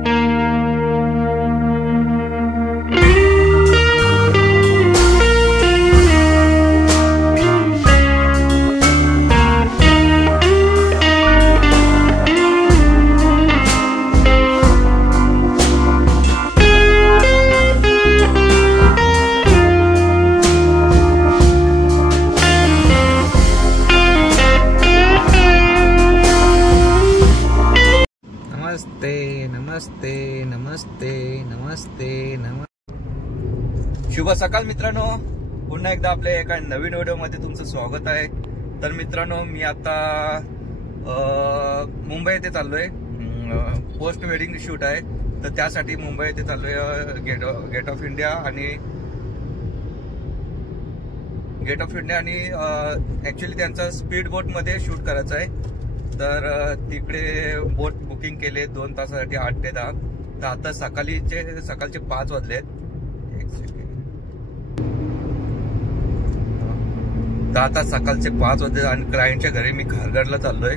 नमस्ते नमस्ते नमस्ते नमस्ते शुभ सकाळ मित्रांनो, पुन्हा एकदा आपल्या एका नवीन व्हिडिओमध्ये तुमचं स्वागत आहे। तर मित्रांनो, मी आता मुंबई येथे चाललोय, पोस्ट वेडिंग शूट आहे, तर त्यासाठी मुंबई येथे चाललोय। गेट ऑफ इंडिया आणि ऍक्च्युअली त्यांचा स्पीड बोट मध्ये शूट करायचं आहे। तर तिकडे बोट बुकिंग केले 2 तासासाठी 8 ते 10। तर आता सकाळचे 5 वाजलेत। एक सेकंड, तर आता सकाळचे 5 वाजले आणि क्लायंटच्या घरी मी खारघरला चाललोय।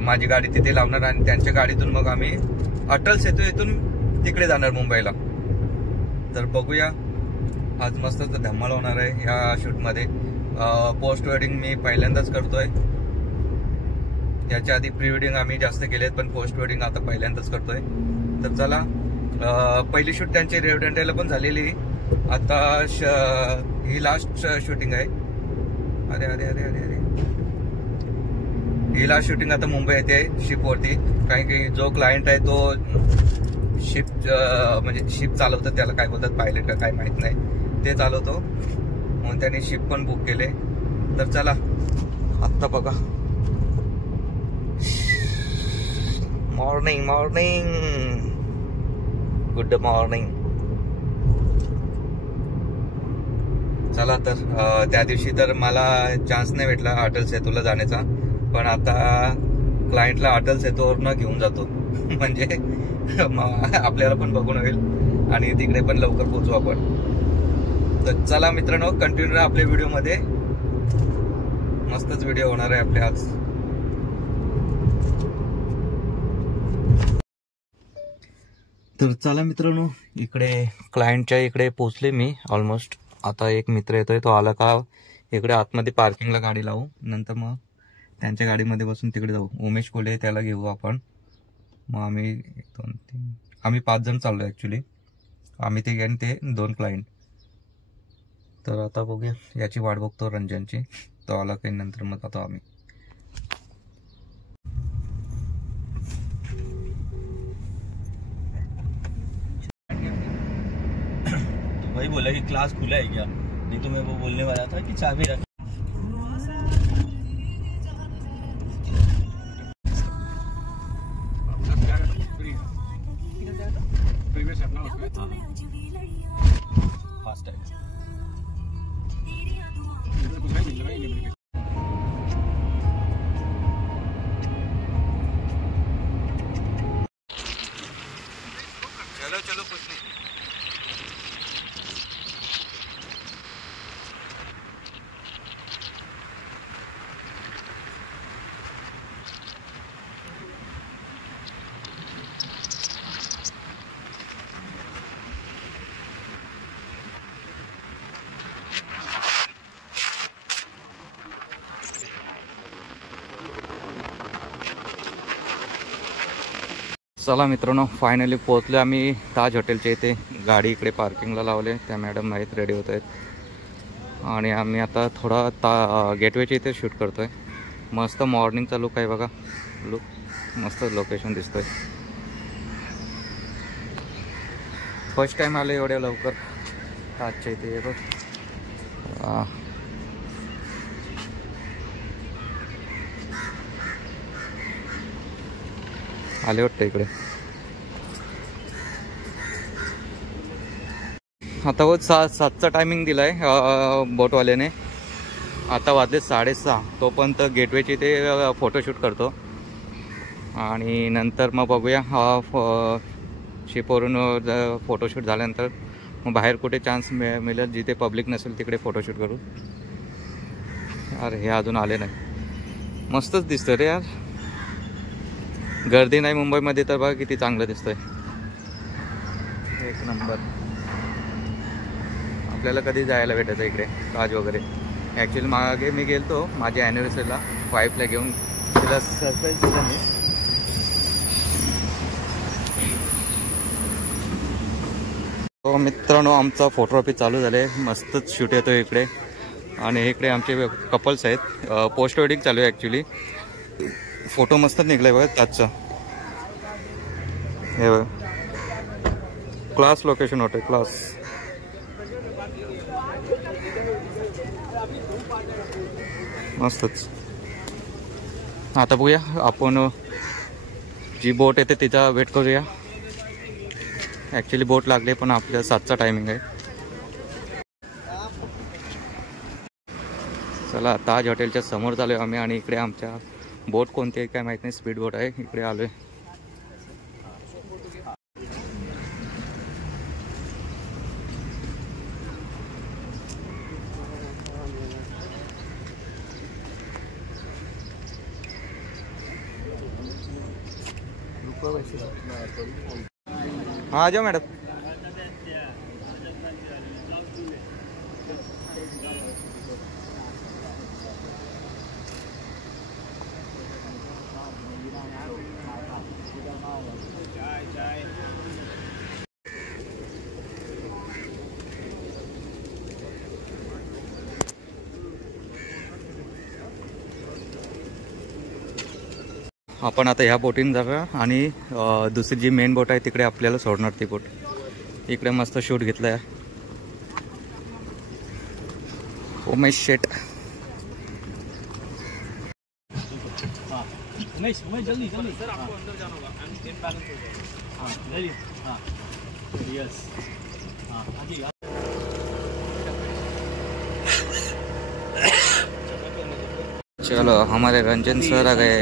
माझी गाडी तिथे लावणार आणि त्यांच्या गाडीतून मग आम्ही अटल सेतू येथून तिकडे जाणार मुंबईला। तर बघूया, आज मस्त धमाल होणार आहे या शूटमध्ये। पोस्ट वेडिंग मी पहिल्यांदाच करतोय। याच्या आधी प्री वेडिंग आम्ही जास्त केलेत, पण पोस्ट वेडिंग आता पहिल्यांदाच करतोय। तर चला, पहिली शूट त्यांची रेवदंड्याला पण झालेली, आता ही लास्ट शूटिंग आहे। अरे अरे अरे अरे अरे ही लास्ट शूटिंग आता मुंबई येते शिपवरती, कारण की जो क्लायंट आहे तो म्हणजे शिप चालवतो, त्याला काय बोलतात, पायलट का काय माहित नाही, ते चालवतो, म्हणून त्यांनी शिप पण बुक केले। तर चला, आत्ता बघा, मॉर्निंग गुड मॉर्निंग। चला, तर त्या दिवशी तर मला चान्स नाही भेटला अटल सेतूला जाण्याचा, पण आता क्लायंटला अटल सेतूवरनं घेऊन जातो म्हणजे आपल्याला पण बघून होईल आणि तिकडे पण लवकर पोहोचू आपण। तर चला मित्रांनो, कंटिन्यू राहा आपल्या व्हिडिओमध्ये, मस्तच व्हिडिओ होणार आहे आपले आज। तर चला मित्रांनो, इकडे क्लायंटच्या इकडे पोहोचले मी ऑलमोस्ट। आता एक मित्र येतोय, तो आला का इकडे आतमध्ये पार्किंगला गाडी लावू, नंतर मग त्यांच्या गाडीमध्ये बसून तिकडे जाऊ। उमेश कोले त्याला घेऊ आपण, मग आम्ही 1 2 3 आम्ही 5 जण चाललो ऍक्च्युली, आम्ही ते आणि ते 2 क्लायंट। तर आता बघूया, याची वाट बघतो रंजनची, तो आला काही नंतर मग आता आम्ही। वही बोला कि क्लास खुला है क्या, नहीं तो मैं वो बोलने वाला था कि चाबी रख। फास्ट है, चलो चलो, कुछ नहीं। चला मित्रांनो, फायनली पोहोचले आम्ही ताज हॉटेलच्या इथे। गाडी इकडे पार्किंगला लावले, त्या मॅडम आहेत, रेडी होत आहेत आणि आम्ही आता थोडा गेटवेच्या इथे शूट करतोय। मस्त मॉर्निंगचा लुक आहे बघा, मस्त लोकेशन दिसतोय। फर्स्ट टाइम आले एवढ्या लवकर ताजच्या इथे बघ। आले वाटतं इकडे। आता वो 7चा टायमिंग दिलाय बोटवाल्याने, आता वाजले 6:30, तोपर्यंत गेटवेची ते फोटोशूट करतो आणि नंतर मग बघूया शिपवरून फोटोशूट झाल्यानंतर मग बाहेर कुठे चान्स मिळेल, जिथे पब्लिक नसेल तिकडे फोटोशूट करू। अरे हे अजून आले नाही, मस्तच दिसतं रे यार, गर्दी नाही मुंबईमध्ये, तर बघा किती चांगलं दिसतंय। एक नंबर. आपल्याला कधी जायला भेटायचं इकडे ताज वगैरे. ॲक्च्युली मागे मी गेलतो माझ्या ॲनिव्हर्सरीला वाईफला घेऊन, तिला सरप्राईज दिला मी. तो मित्रांनो आमचा फोटोग्राफी चालू झाले, मस्तच शूट येतो इकडे. आणि इकडे आमचे कपल्स आहेत, पोस्ट वेडिंग चालू आहे ॲक्च्युली. फोटो मस्तच निघलाय बघा ताजचा. हे बघ क्लास लोकेशन होते, क्लास. मस्तच. आता बघूया आपण जी बोट येते तिचा वेट करूया. ॲक्च्युली बोट लागले पण आपल्या 7चा टायमिंग आहे. चला ताज हॉटेलच्या समोर चालू आहे आम्ही. आणि इकडे आमच्या बोट कोणती आहे काय माहीत नाही, स्पीड बोट आहे. इकडे आलो आहे. हाँ आ जाओ मैडम. आपण आता ह्या बोटीन जरा आणि दुसरी जी मेन बोट आहे तिकडे आपल्याला सोडणार ती बोट. इकडे मस्त शूट घेतलाय. उमेश शेट. जल्दी जल्दी सर, आपको अंदर जाना होगा. बैलेंस हो जाएगा. हाँ जल्दी. हाँ यस. हाँ आगे. चलो हमारे रंजन सर आ गए.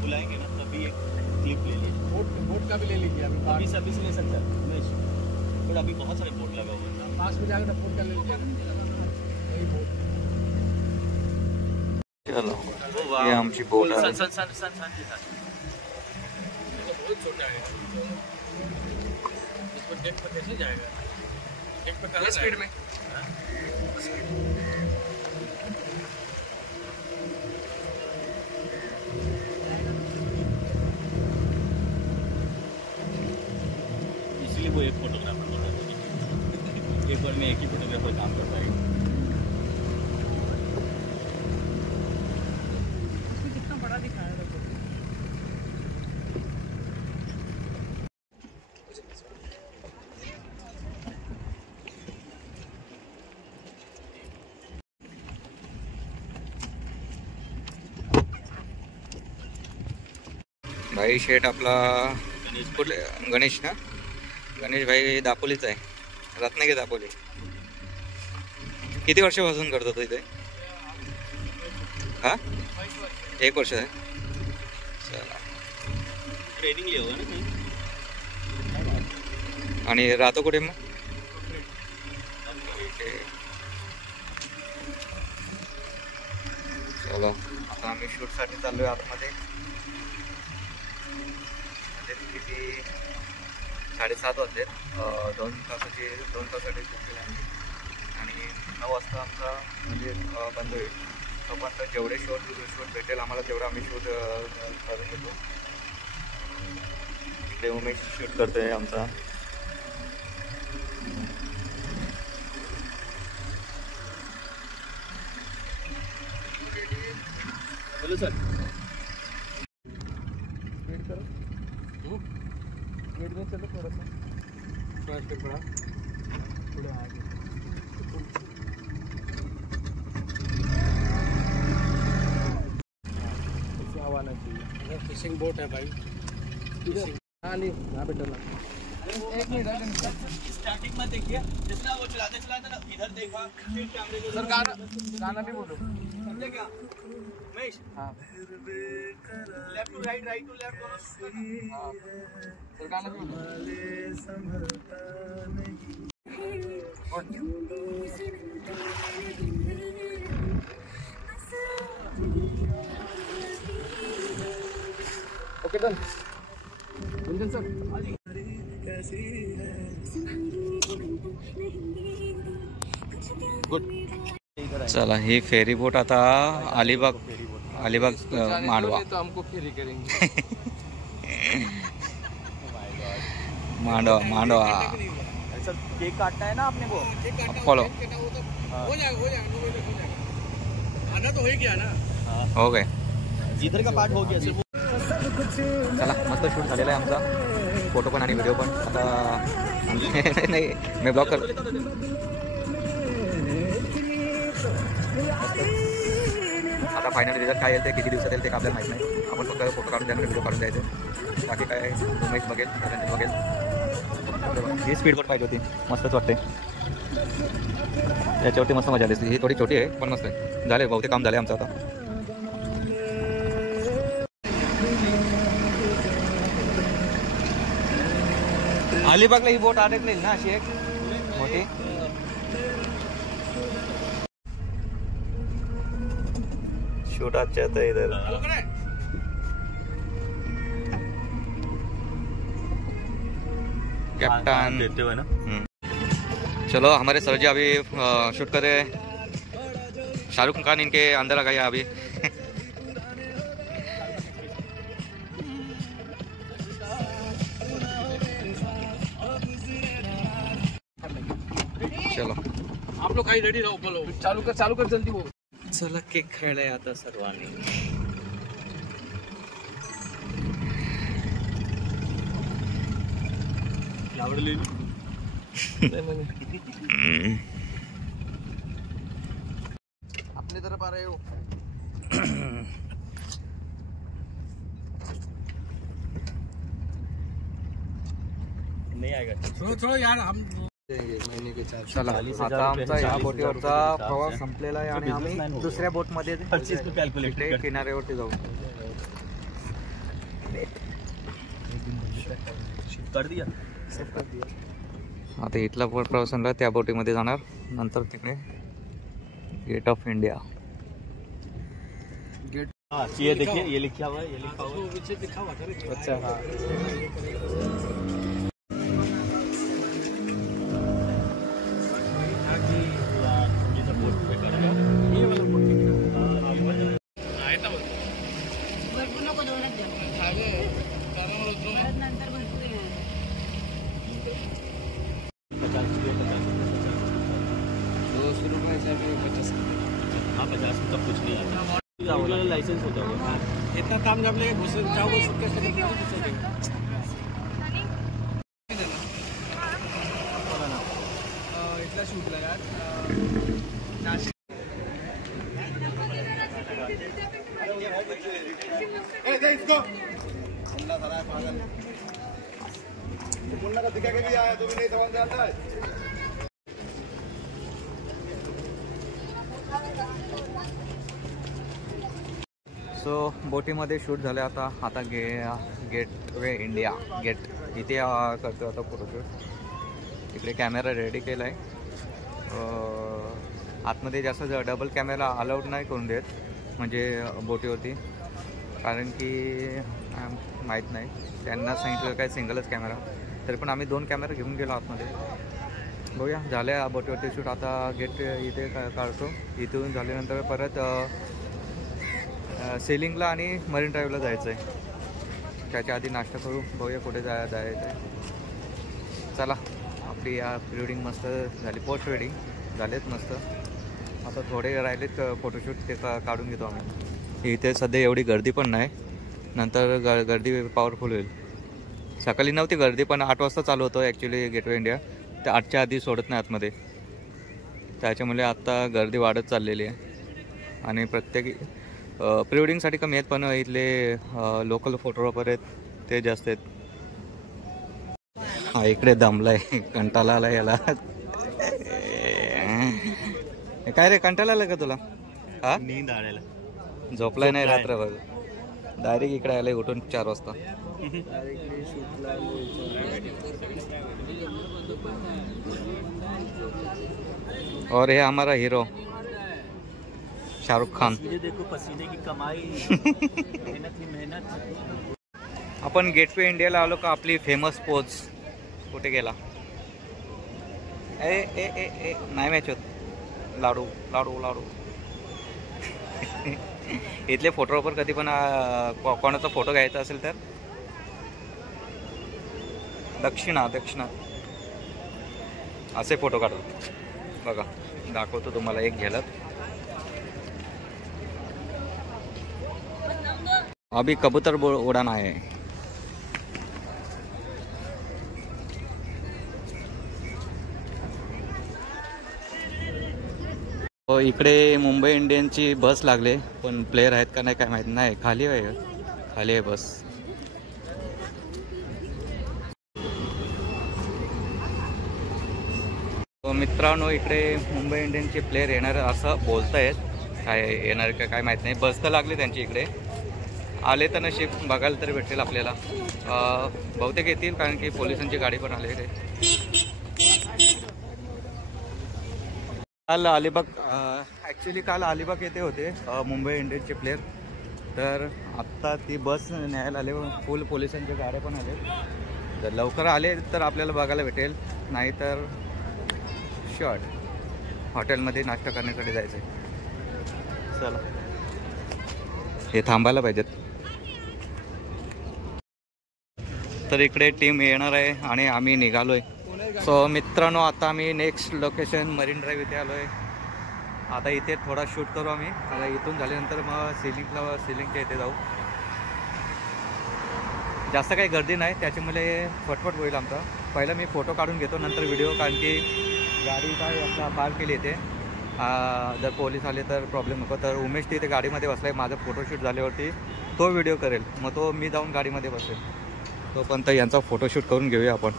बुलाएंगे ना तभी एक क्लिप ले लीजिए. बोट का भी ले लीजिए. अभी सर्विस ले सकते हैं बट अभी बहुत सारे बोट लगा हुआ है. पास में जाकर बोट का ले लीजिए. चलो ये आमची बोट आहे. बहुत छोटा है. इसको डेक पर कैसे जाएगा? डेक पर कहाँ स्पीड में? वो एक फोटोग्राफर होता है. एक बार में एक ही फोटोग्राफर काम कर पाएगा. कितना बड़ा दिखाया है. भाई शेट आपला गणेश ना. गणेश भाई दापोलीचा आहे, रत्नागिरी दापोली. किती वर्षापासून करतो तो इथे? हा 1 वर्ष आहे. चला ट्रेनिंग लिया होगा ना कहीं. आणि राहतो कुठे मग? चला आता आम्ही शूटसाठी चाललोय आतमध्ये. किती 7:30 वाजले. 2 तासासाठी शूट केलं आम्ही. आणि 9 वाजता आमचा म्हणजे बंद होईल. तोपर्यंत जेवढे शूट भेटेल आम्हाला तेवढं आम्ही शूट करून घेतो. इकडे उमेश शूट करतोय आमचा. चलो सर. गेट में चलो थोड़ा सा बड़ा थोड़ा आगे. फिशिंग बोट है भाई। हाँ नहीं यहाँ पे डरना। एक मिनट स्टार्टिंग में देखिए जितना वो चलाते चलाते ना इधर देखा फिर कैमरे को सर गाना भी बोलो। समझे क्या महेश? हाँ left to right right to left दोनों हाँ सर गाना भी बोलो। Okay done. Gunjan sir good. चला ही फेरी बोट आता अलिबाग मांडवा तो हमको फेरी करेंगे। मांडवा सर केक काटना है ना आपने को फॉलो हो जाएगा आना तो हो ही गया ना। हो गए। जिधर का पार्ट हो गया सिर्फ चला मस्त शूट झालेला आहे आमचा फोटो पण आणि व्हिडिओ पण आता नाही मी ब्लॉग करतो आता फायनल रिझल्ट काय येईल ते किती दिवसात येईल ते आपल्याला माहीत नाही आपण फक्त फोटो काढून द्यायला व्हिडिओ काढून द्यायचे बाकी काय उमेश बघेल त्यानंतर बघेल ही स्पीड बोट पाहिजे होती मस्तच वाटते याच्यावरती मस्त मजा आली ही थोडी छोटी आहे पण मस्त आहे झाले बहुतेक काम झाले आमचं आता अलिबागला ही बोट अडकलेली ना अशी एक मोठी शूट अच्छा था इधर कैप्टन देते हुए ना। चलो हमारे सर जी अभी शूट कर रहे हैं शाहरुख खान इनके अंदर आ गया अभी चलो आप लोग काही रेडी राहो बोलो चालू कर जल्दी वो चला केक खेळाय आता सर्वांनी आवडली अपने तरफ आ रहे हो नहीं आएगा थोड़ा यार हम महीने के 4 चला आता आमचा या बोटीवरचा प्रवास संपलेला आहे आणि आम्ही दुसऱ्या बोटमध्ये इकडे किनाऱ्यावरती जाऊ कर दिया आता इथला बोट प्रवासाला त्या बोटीमध्ये जाणार नंतर तिकडे गेट ऑफ इंडिया हाँ ये देखिए ये लिखा हुआ है ये लिखा हुआ है लिखा हुआ था अच्छा हाँ हाँ 50 में तब कुछ नहीं आता लाइसेंस होता होगा इतना काम जब लेके घुसे जाओगे सबके इतना शूट लगा दिखा के भी आया तो भी नहीं समझ में आता है सो बोटीमध्ये शूट झाले आता गेट वे इंडिया गेट इथे करतो आता फोटोशूट इकडे कॅमेरा रेडी केला आहे आतमध्ये जास्त डबल कॅमेरा अलाउड नाही करून देत म्हणजे बोटीवरती कारण की माहीत नाही त्यांना सांगितलं काय सिंगलच कॅमेरा तरी पण आम्ही 2 कॅमेरा घेऊन गेलो आतमध्ये बघूया झाल्या बोटीवरती शूट आता गेट इथे काढतो इथून झाल्यानंतर परत सेलिंगला आणि मरीन ड्राईव्हला जायचं आहे त्याच्या आधी नाश्ता करू बघूया कुठे जायचं आहे चला आपली या प्री मस्त झाली पोस्ट वेडिंग झालेत मस्त आता थोडे राहिलेत फोटोशूट ते काढून घेतो आम्ही इथे सध्या एवढी गर्दी पण नाही नंतर गर्दी पॉवरफुल होईल सकाळी नव्हती गर्दी पण 8 वाजता चालू होतं ॲक्च्युली गेटवे इंडिया ते 8च्या आधी सोडत नाही आतमध्ये त्याच्यामुळे आत्ता गर्दी वाढत चाललेली आहे आणि प्रत्येक प्री वेडिंगसाठी कमी आहेत, पण इथले लोकल फोटोग्राफर आहेत ते जास्त आहेत. हा इकडे दमलाय, कंटाळा आला याला. काय रे, कंटाळा आला का तुला? हा, नींद आलेला, झोपलाय नाही रात्रभर. डायरेक्ट इकडे आलाय उठून 4 वाजता. और ये हमारा हीरो शाहरुख खान. देखो पसीने की कमाई, मेहनत ही मेहनत. आपण गेटवे इंडियाला आलो का आपली फेमस पोज कुठे गेला? ए ए ए ए नाही मॅच होत. लाडू लाडू लाडू. इथले फोटोग्राफर कधी पण कोणाचा फोटो घ्यायचा असेल तर दक्षिणा असे फोटो काढतो बघा. दाखवतो तुम्हाला एक झलक. अभी कबूतर उडान आहे. हो, इकडे मुंबई इंडियनची बस लागले, पण प्लेयर आहेत का नाही काय माहिती नाही. खाली आहे बस. मित्रांनो, इकडे मुंबई इंडियनचे प्लेयर येणार असं बोलतायत. काय येणार का काय माहीत नाही. बस तर लागली त्यांची इकडे. आले तर नशीब, बघायला तरी भेटेल आपल्याला. बहुतेक येतील, कारण की पोलिसांची गाडी पण आली इकडे. काल अलिबाग काल अलिबाग येथे होते मुंबई इंडियन्सचे प्लेयर. तर आत्ता ती बस न्यायला आले, फुल पोलिसांच्या गाड्या पण आले. जर लवकर आले तर आपल्याला बघायला भेटेल, नाहीतर शॉर्ट हॉटेलमध्ये नाश्ता करण्यासाठी जायचं आहे. चला, हे थांबायला पाहिजेत. तर इकडे टीम येणार आहे आणि आम्ही निघालोय. सो मित्रांनो, आता आम्ही नेक्स्ट लोकेशन मरीन ड्राईव्ह इथे आलो आहे. आता इथे थोडा शूट करू आम्ही. आता इथून झाल्यानंतर मग सिलिंगच्या इथे जाऊ. जास्त काही गर्दी नाही, त्याच्यामुळे फटफट होईल आमचा. पहिला मी फोटो काढून घेतो, नंतर व्हिडिओ, कारण की गाडी काय आपला पार्क केली इथे. जर पोलीस आले तर प्रॉब्लेम नको. तर उमेश तिथे गाडीमध्ये बसला आहे. माझं फोटोशूट झाल्यावरती तो व्हिडिओ करेल, मग तो मी जाऊन गाडीमध्ये बसेल. तोपर्यंत यांचा फोटोशूट करून घेऊया आपण.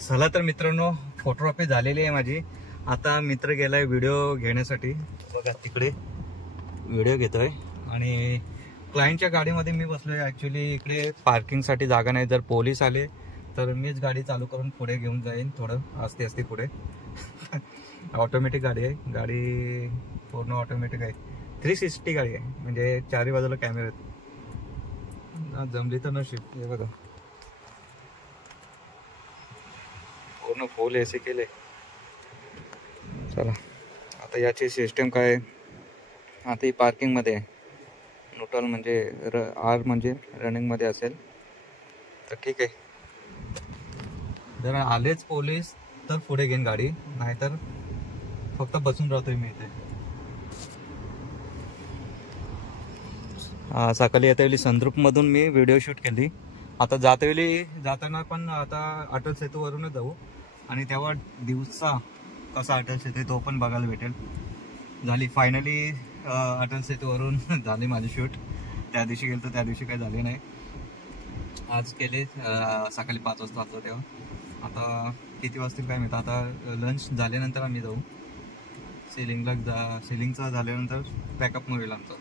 चला तर मित्रांनो, फोटोग्राफी झालेली आहे माझी. आता मित्र गेलाय व्हिडिओ घेण्यासाठी. बघा तिकडे व्हिडिओ घेतोय आणि क्लायंटच्या गाडीमध्ये मी बसलोय. ॲक्च्युली इकडे पार्किंगसाठी जागा नाही. जर पोलीस आले तर मीच गाडी चालू करून पुढे घेऊन जाईन. थोडं आस्ते पुढे. ऑटोमॅटिक गाडी आहे. गाडी पूर्ण ऑटोमॅटिक आहे. 360 गाडी आहे, म्हणजे चारही बाजूला कॅमेरे आहेत. जमली तर नशीब. हे बघा, पूर्ण फुल AC केले. चला, आता याची सिस्टम काय आहे. आता ही पार्किंगमध्ये आहे. न्यूट्रल म्हणजे R म्हणजे रनिंगमध्ये असेल तर ठीक आहे. जर आलेच पोलीस तर पुढे घेईन गाडी, नाहीतर फक्त बसून राहतोय मी इथे. सकाळी येतावेळी संद्रूपमधून मी व्हिडिओ शूट केली. आता जाताना पण आता अटल सेतूवरूनच जाऊ, आणि तेव्हा दिवसा कसा अटल सेतू तो पण बघायला भेटेल. झाली फायनली अटल सेतूवरून झाली माझी शूट. त्या दिवशी गेलो तर त्या दिवशी काही झाले नाही. आज केले सकाळी 5 वाजता आलो तेव्हा. आता किती वाजतील काय माहिती. आता लंच झाल्यानंतर आम्ही जाऊ सिलिंगचा झाल्यानंतर पॅकअप होईल आमचं.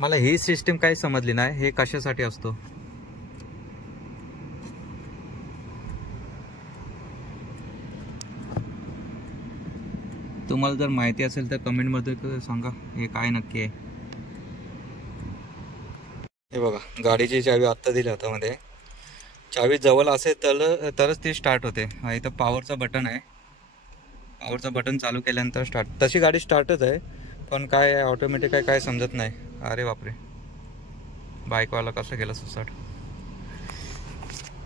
मला ही सिस्टीम काही समजली नाही, हे कशासाठी असतो. तुम्हाला जर माहिती असेल तर कमेंटमध्ये सांगा हे काय नक्की आहे. हे बघा, गाडीची चावी आत्ता दिली हातामध्ये. चावी जवळ असेल तरच ती स्टार्ट होते. हा इथं पॉवरचं बटन आहे. पॉवरचं बटन चालू केल्यानंतर स्टार्ट. तशी गाडी स्टार्टच आहे, पण काय ऑटोमॅटिक आहे काय समजत नाही. अरे बापरे, बाईकवाला कसं गेला सुसाट.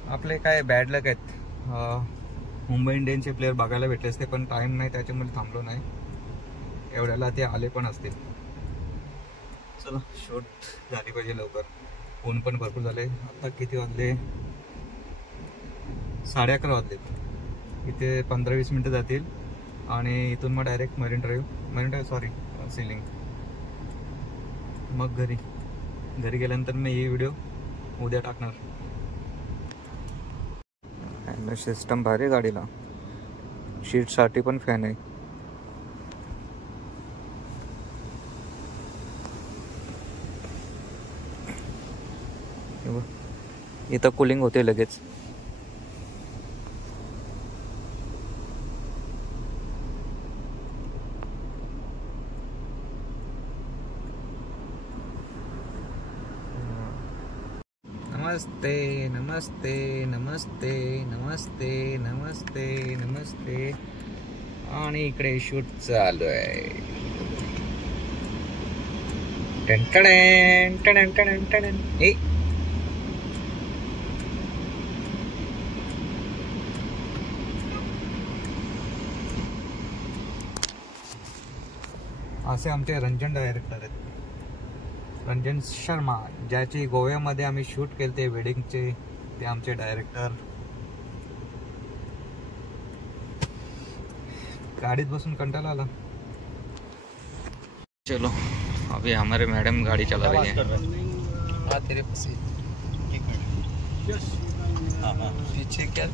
आपले काय बॅड लक आहेत. मुंबई इंडियन्सचे प्लेयर बघायला भेटले असते, पण टाईम नाही त्याच्यामुळे थांबलो नाही. एवढ्याला ते आले पण असतील. चला, शूट झाली पाहिजे लवकर. ऊन पण भरपूर झाले. आता किती वाजले, 11:30 वाजले. इथे 15-20 मिनटं जातील आणि इथून मग direct Marine Drive sorry sea link. मग घरी गेल्यानंतर मी ही व्हिडिओ उद्या टाकणार. सिस्टम भारी गाडीला. शीटसाठी पण फॅन आहे. इथं कूलिंग होते लगेच. नमस्ते नमस्ते नमस्ते नमस्ते नमस्ते नमस्ते. आणि इकडे शूट चालू आहे. टन टन टन टन. असे आमचे रंजन डायरेक्टर आहेत. रंजन शर्मा, ज्याची गोव्यामध्ये आम्ही शूट केले वेडिंगचे, ते आमचे डायरेक्टर. गाडीत बसून कंटाळा आला. चलो अभी हमारे मैडम गाड़ी चला रही है. तेरे पीछे क्या